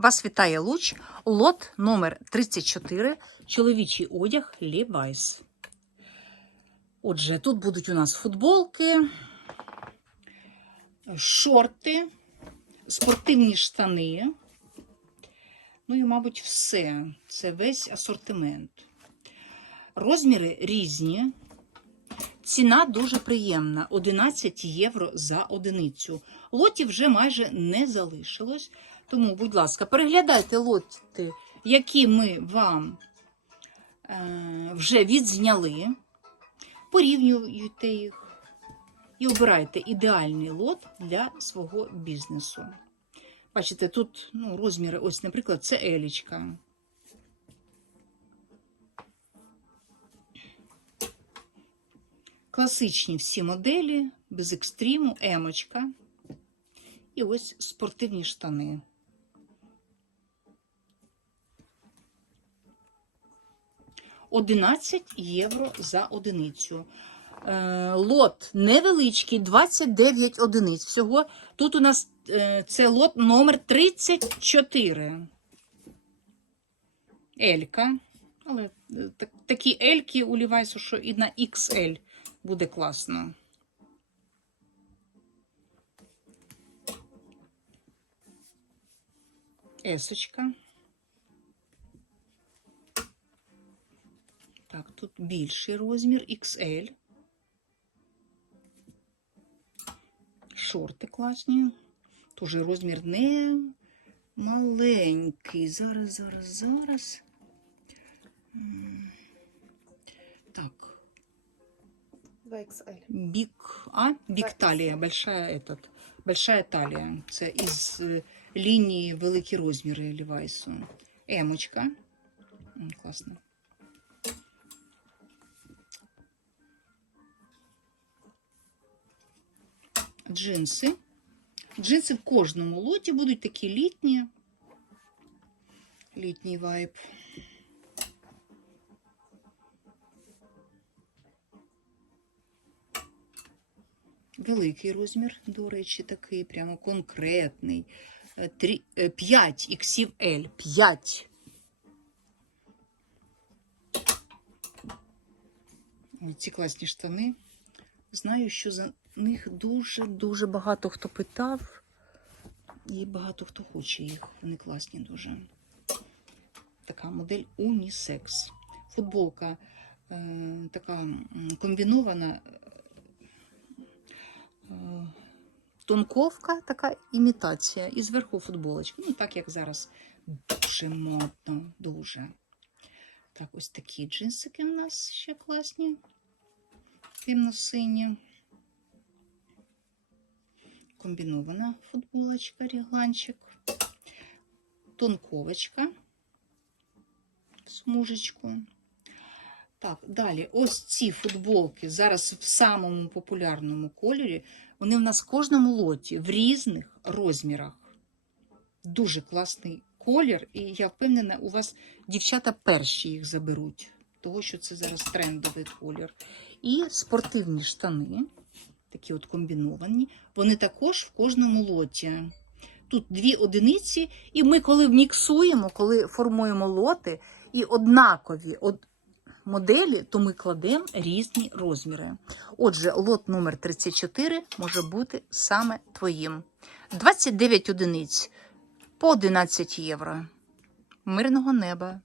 Вас вітає Луч, лот номер 34, чоловічий одяг Levi's. Отже, тут будуть у нас футболки, шорти, спортивні штани. Ну і, мабуть, все. Це весь асортимент. Розміри різні. Ціна дуже приємна 11 євро за одиницю. Лотів вже майже не залишилось. Тому, будь ласка, переглядайте лоти, які ми вам е, вже відзняли, порівнюйте їх і обирайте ідеальний лот для свого бізнесу. Бачите, тут ну, розміри, ось, наприклад, це елічка. Класичні всі моделі, без екстриму, емочка. І ось спортивні штани. Одинадцять євро за одиницю. Е, лот невеличкий, 29 одиниць. Всього тут у нас е, це лот номер 34. Елька. Але е, так, такі ельки у що і на XL буде класно. Есочка. Так, тут більший розмір XL. Шорти класні. Тоже розмір не маленький. Зараз, зараз, зараз. М, Так, 2XL. Биг, а? Биг Так. талия, большая этот, большая талия. Це із е, лінії великі розміри Лівайсу. Емочка. М, Класно. Джинси. Джинси в кожному лоті будуть такі літні. Літній вайб. Великий розмір, до речі, такий прямо конкретний. Е, трі- е, 5 XL. 5. Ой, Ці класні штани. Знаю, що за них дуже-дуже багато хто питав. І багато хто хоче їх. Вони класні дуже. Така модель унісекс. Футболка е, така комбінована. Е, Тонковка, така імітація. І зверху футболочка. Ну, так як зараз дуже модно, дуже. Так, ось такі джинсики у нас ще класні. Темно-сині. Комбінована футболочка, регланчик. Тонковочка. Смужечку. Так, далі, ось ці футболки зараз в самому популярному кольорі. Вони в нас в кожному лоті в різних розмірах. Дуже класний колір, і я впевнена, у вас дівчата перші їх заберуть, того що це зараз трендовий колір. І спортивні штани, такі от комбіновані, вони також в кожному лоті. Тут дві одиниці, і ми, коли міксуємо, коли формуємо лоти і однакові од- моделі, то ми кладемо різні розміри. Отже, лот номер 34 може бути саме твоїм. 29 одиниць по 11 євро. Мирного неба!